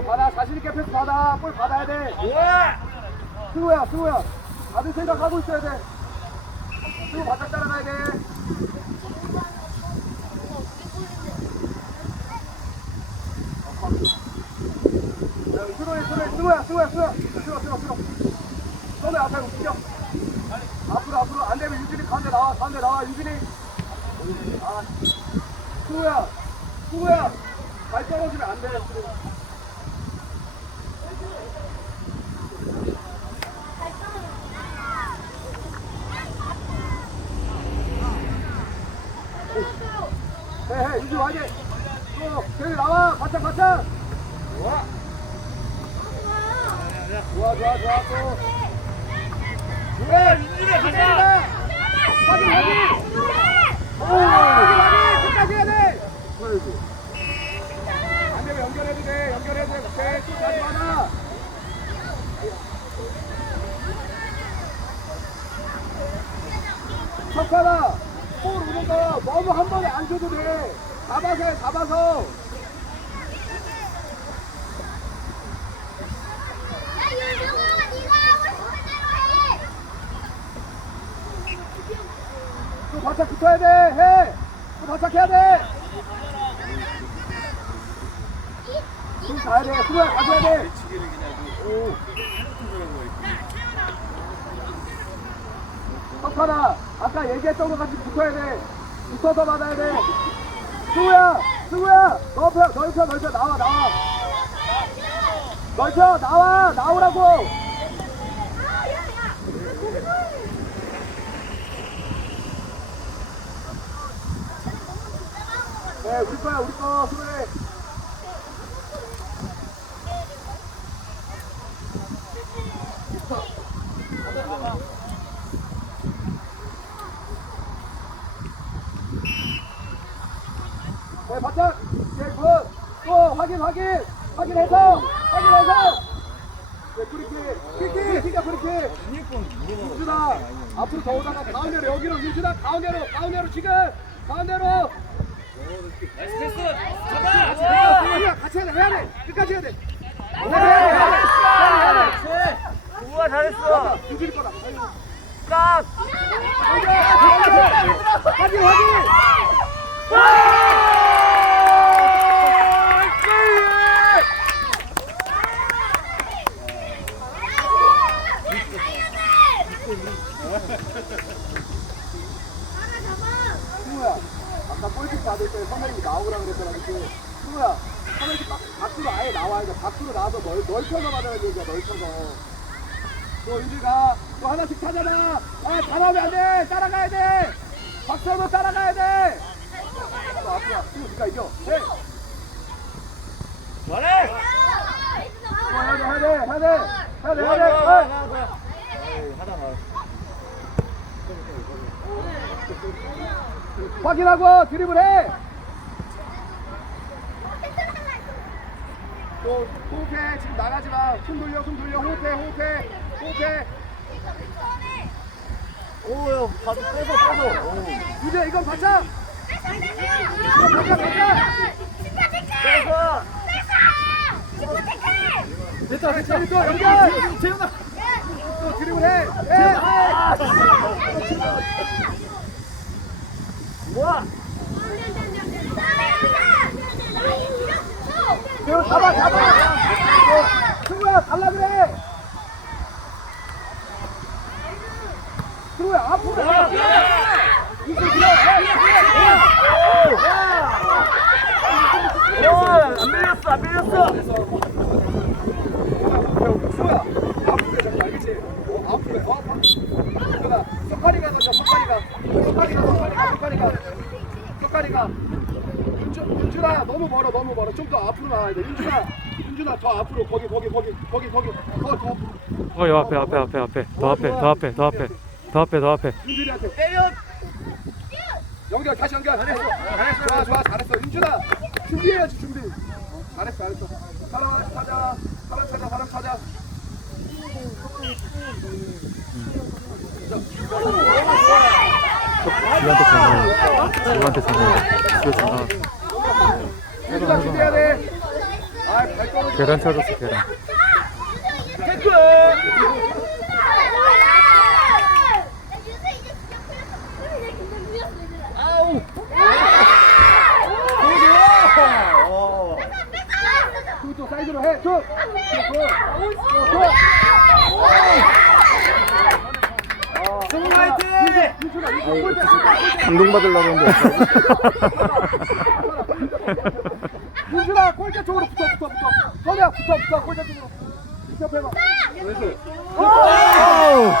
어 받아. 자신 있게 패스 받아. 볼 받아야 돼. 좋아. 승우야 승우야. 받을 생각 하고 있어야 돼. 승우 바짝 따라가야 돼. 야, 승우야 승우야 승우야. 승우야 승우야 승우. 승우 승우 손에 앞에 움직여. 앞으로 앞으로. 안 되면 유진이 가운데 나와 가운데 나와 유진이. 아 승우야 승우야. 발 떨어지면 안돼 해 해 유진 와야 돼 또, 저기 나와. 바짝 바짝 좋아. 좋아 좋아 좋아 또 좋아. 윤준아 가자. 확인 확인 오 확인 확인 끝까지 해야 돼안 되면 연결해도 돼 연결해도 돼. 오케이 또 가지 마라. 석하나 거 너무 한 번에 안 줘도 돼 잡아서 해 잡아서 또 바짝 붙어야 돼 해! 또 바짝 해야 돼! 좀 가야 돼 수고야 가져야 돼 오. 석하나 아까 얘기했던 것 같이 붙어야 돼. 붙어서 받아야 돼. 승우야 승우야. 넓혀 넓혀 넓혀 나와 나와. 넓혀 나와 나오라고. 네 우리 거야 우리 거 승우야 네, 바짝. 네, 굿. 또 확인, 확인. 확인해서. 확인해서. 네. 브리키. 브리키가 브리키. 윤준아, 앞으로 더 오다가 가운데로 여기로 윤준아 가운데로 가운데로 지금 가운데로. 나이스 패스. 잡아. 같이 해야 돼. 해야 돼. 끝까지 해야 돼. 좋아 잘했어. 윤준이 거다. 깍. 확인, 확인. 승우야, 아까 골킥 받을 때 선배님이 나오라 그랬잖아, 그치? 승우야, 바, 밖으로 아예 나와야 돼. 밖으로 나와서 넓, 넓혀서 받아야 되니까, 넓혀서. 또 윤지가 또 하나씩 찾아라. 아, 잘하면 안 돼. 따라가야 돼. 박선호 따라가야 돼. 또 앞으로 와. 승우, 니가 이겨. 네. 잘해. 어, 해야 돼, 해야 돼, 해야 돼. 해야 돼, 해야 돼. 하다 말. 확인하고 드리블 해. 또 호흡해 지금 나가지 마. 손 돌려 손 돌려 호흡해 호흡해 호흡해. 오야 가서 빼서 빼서. 오. 유재 이건 바짝. 바짝 바짝. 빼서. 됐다 됐다. 또 연결. 재훈아. 또 드리블 해. 해. 뭐야? 재훈 잡아 잡아. 또 승우야 달라 그래. 승우야 앞으로. 이거 밀렸어 안 밀렸어. 앞으로 알겠지? 앞으로 앞으로. 윤준, 윤준아 너무 멀어 너무 멀어. 좀 더 앞으로 나와야 돼. 윤준아 윤준아 더 앞으로. 거기 거기 거기 거기 거기. 더더 어, 여 앞에, 앞에, 앞에, 앞에, 더 앞에, 더 앞에, 더 앞에, 더 앞에, 더 앞에. 윤준이한테 때려. 연결 다시 연결. 잘했어. 잘했어 좋아 좋아 잘했어. 윤준아 준비해야지 준비. 잘했어 잘했어. 사람 찾아. 사람 찾아 사람 찾아. 누구한테 전화? 누구한테 전화? 누구 전화? 돼. 아, 발 계단 찾았어 계단 태클! 아우. 어. 그또 사이드로 해. 쭉. 승우 화이팅! 유준아, 유준아, 골대, 골대. 감동받으려고 했는데 윤준아 골대 쪽으로 붙어 붙어 붙어 선우야 붙어 붙어 골대 쪽으로 붙어 해봐 아우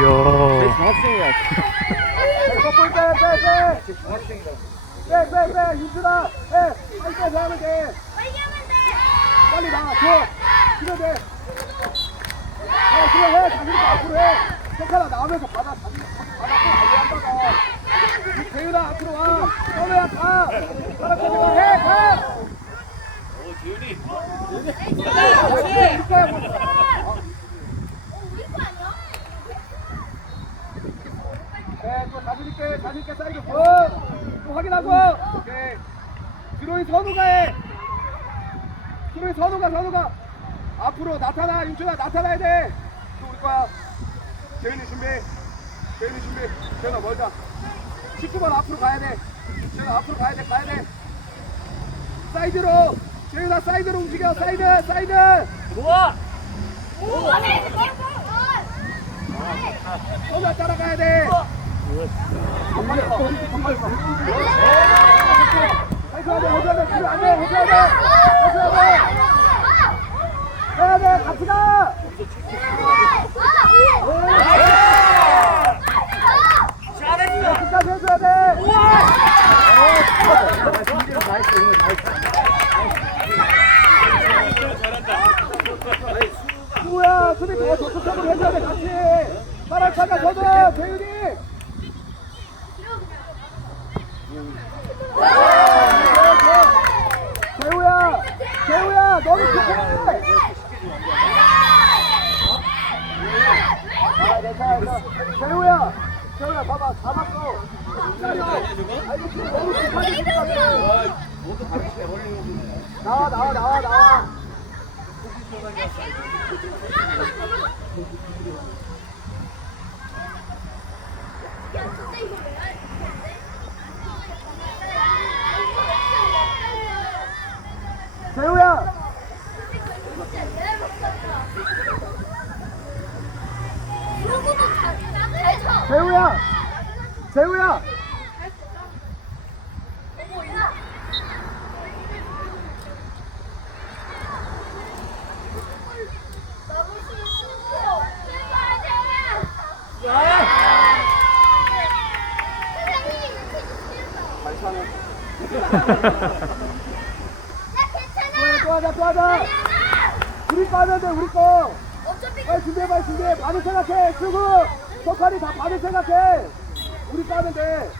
이야 중학생이야. 이거 볼빼빼빼 중학생이다. 빼빼빼 윤준아 빼 빨리 빼 하면 돼 빨리 나와 줘 그래 돼 어, 그래 해 자기도 앞으로 해 석하나 나오면서 받아 자기 재윤아 앞으로 와 선우야 가 가라앉히지 마해가 오 지훈이 지훈이 거야 뭐 네, 또 자신 있게, 자신 있게 사이드 고! 또 확인하고! 오케이. 드로이 선우가 해! 드로이 선우가, 선우가! 앞으로 나타나, 윤준아, 나타나야 돼! 또 우리 거야. 재윤이 준비. 재윤이 준비. 재윤아, 멀다. 19번 앞으로 가야 돼. 재윤아, 앞으로 가야 돼, 가야 돼. 사이드로! 재윤아, 사이드로 움직여, 사이드, 사이드! 좋아. 선우야, 따라가야 돼! 해줘야 돼, 해줘야 돼, 지금 안 돼, 해줘야 돼, 해줘야 돼, 해야 돼, 같이 가. 잘했어. 끝까지 해줘야 돼. 수야, 수비 더 적극적으로 해줘야 돼, 같이. 파란 차가 져줘, 재윤이. 재우야, 재우야, 너는 좋게. 아, 괜찮아, 괜찮아. 재우야, 재우야, 봐봐, 잡았어. 나와, 나와, 나와, 나와. 재우야, 재우야, 재우야. 수야, 또 하자, 또 하자. 우리 거 하면 돼, 우리 거. 빨리 준비해, 빨리 준비해. 받을 생각해, 수구. 석칼이 다 받을 생각해. 우리 돼.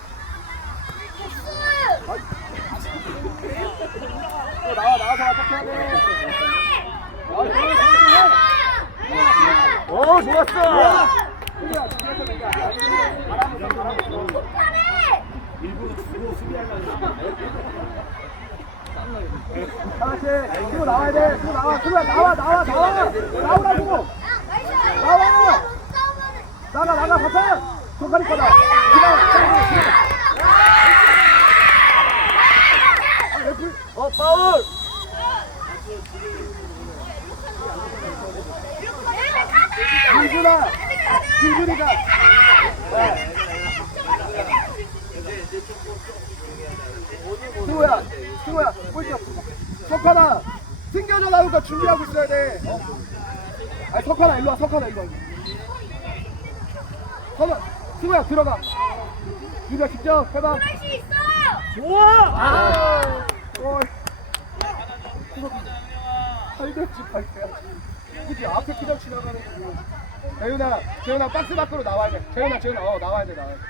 또 나와, 나와서 돼. 아, 좋아, 좋아, 좋아. 오 좋았어. 수구야, 뒤에서 내가. 바람을 좀 바람을 하나씩 수구 나와야 돼. 수구 나와, 수구야, 나와, 나와, 나와. 나오라고. 나가, 나가, 바탕. 석칼이 거다. 기다려, 아, 레프리. 어 파울. 김준아, 김준이가. 승우야, 승우야, 꼴찌 석하나, 승겨져 나오니까 준비하고 있어야 돼. 어? 아니, 석하나, 일로 와, 석하나, 일로 와. 석하 승우야, 들어가. 유가 직접 해봐. 좋아. 아. 어. 팔대지, 팔대야지. 그지 앞에 그냥 지나가는 거. 재윤아, 재윤아, 박스 밖으로 나와야 돼. 재윤아, 재윤아, 어, 나와야 돼, 나와야 돼.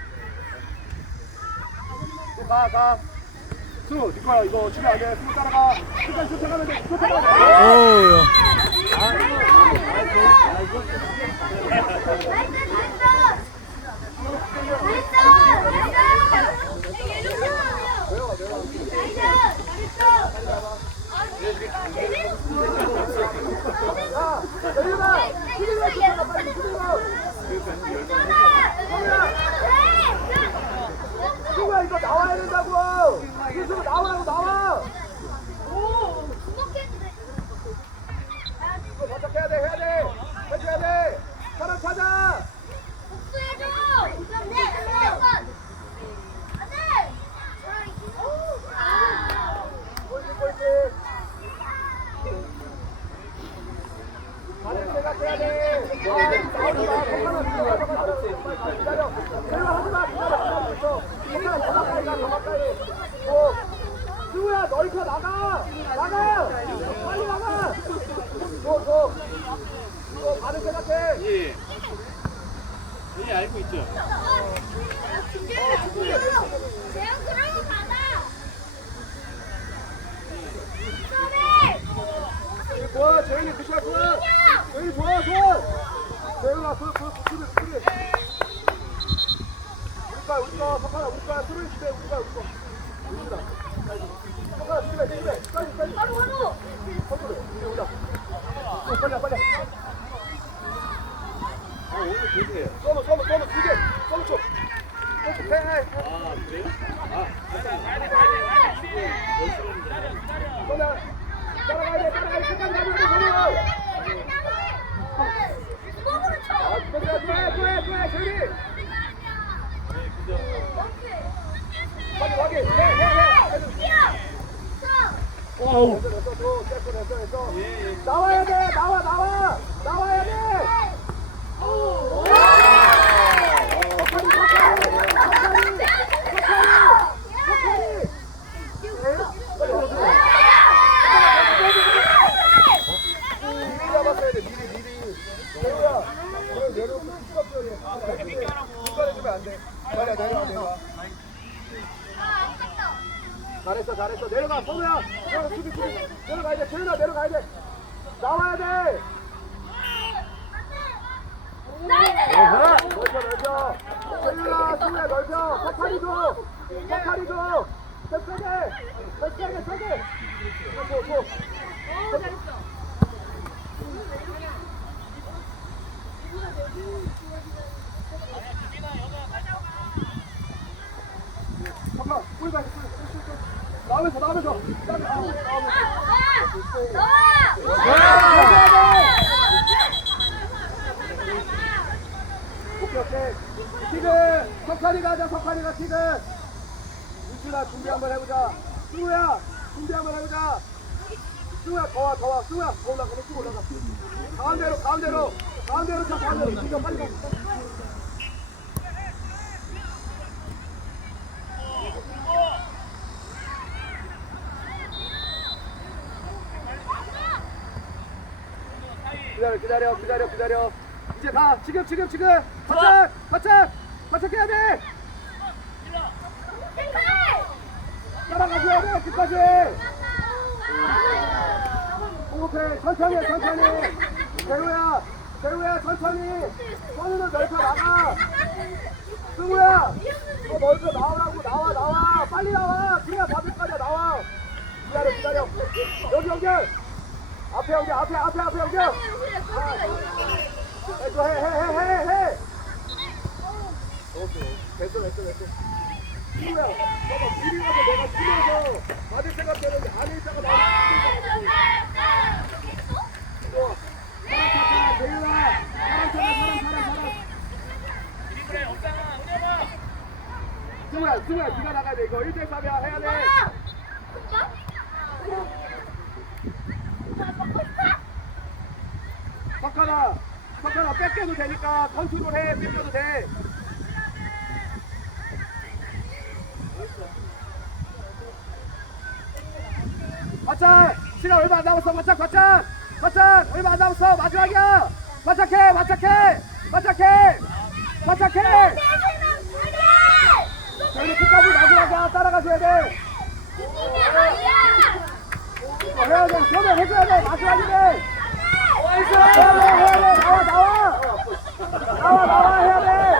또 가, 가. 수, 니꺼야, 이거 치면 안 돼. 수 따라가. 돼. 쫓아가면 돼. 오우 아, 승우야 이거 나와야 된다고 승우 나오라고 나와 이거 바짝 해야 돼 해야 돼 해줘야 돼 사람 찾아 꼴찌 꼴찌 다른 생각해야 돼 아, 나오지 마 잠깐만 기다려 기다려 하지 마 기다려 기다려 있어 잠깐만 더 가까이 가더 가까이 어 승우야 넓혀 나가! 나가! 빨리 나가! 줘줘 이거 다른 생각해. 예. 예, 알고 있죠. 좋아 재현이 굿샷 좋아 재현이 좋아 좋아. 재현아 그, 그, 수비 수비 우리 거야 우리 거 석하나 우리 거야 수비 수비 우리 거야 우리 거 우리다 석하나 수비 수비 빨리 빨리 빨리 선수를 우리 오자 어, 빨리 와, 빨리 와. 아, 오늘 되세요. 쏘면 쏘면 쏘면 두개 쏘면 쳐 쏘면 쳐 해, 해. 아, 그래요? 아, 쏘면 따라가야 돼 따라가야 돼 끝까지 가면 돼 소리야 아 끝까지 좋아 좋아 좋아 재현이 빨리 확인 해해해 나와야 돼 나와 나와 나와야 돼 내려오면 줘야 돼 안돼 빨리 내려와 내려와 잘했어 잘했어. 내려가 선우야. 내려가 수비 수비. 내려가야 돼 재윤아 내려가야 돼 나와야 돼. 넓혀 넓혀 재윤아 수비야 넓혀 석하리 줘. 석하리 줘. 세게 세게 세게 줘줘 잠깐 꿀 가지 지금 석하리 가자 석하리가 지금 윤준아 준비 한번 해보자 승우야 준비 한번 해보자 승우야 더와 더와 승우야 더 올라가 쭉 올라가 가운데로 가운데로 가운데로 쳐 가운데로 지금 빨리 가 기다려 기다려 기다려 기다려. 이제 가 지금 지금 지금. 바짝 바짝 바짝 해야 돼. 따라가줘야 돼 끝까지. 오케이 천천히 해, 천천히. 재우야 재우야 천천히. 손으로 넓혀 나가. 승우야 너 넓혀 나오라고 나와 나와. 빨리 나와. 그래야 바둑까지 나와. 기다려 기다려. 여기 연결 앞에 연결 앞에 앞에 앞에 됐어 해해해해해 오케이 됐어 됐어 됐어 승우야 미리 내가 생각 되는데 안에 있다가 좋아 승우야 승우야 네가 나가야 돼 이거 1대 3이야 해야 돼 석하나 석하나 뺏겨도 되니까 컨트롤해 뺏겨도 돼. 바짝 시간 얼마 안 남았어 바짝 바짝 바짝 얼마 안 남았어 마지막이야! 바짝해 바짝해 바짝해 바짝해 저희 끝까지 마지막이야. 따라가줘야 돼. 이거 해야 돼. 그러면 해줘야 돼. 마지막이네 나와 나와 나와 나와 나와 해야 돼.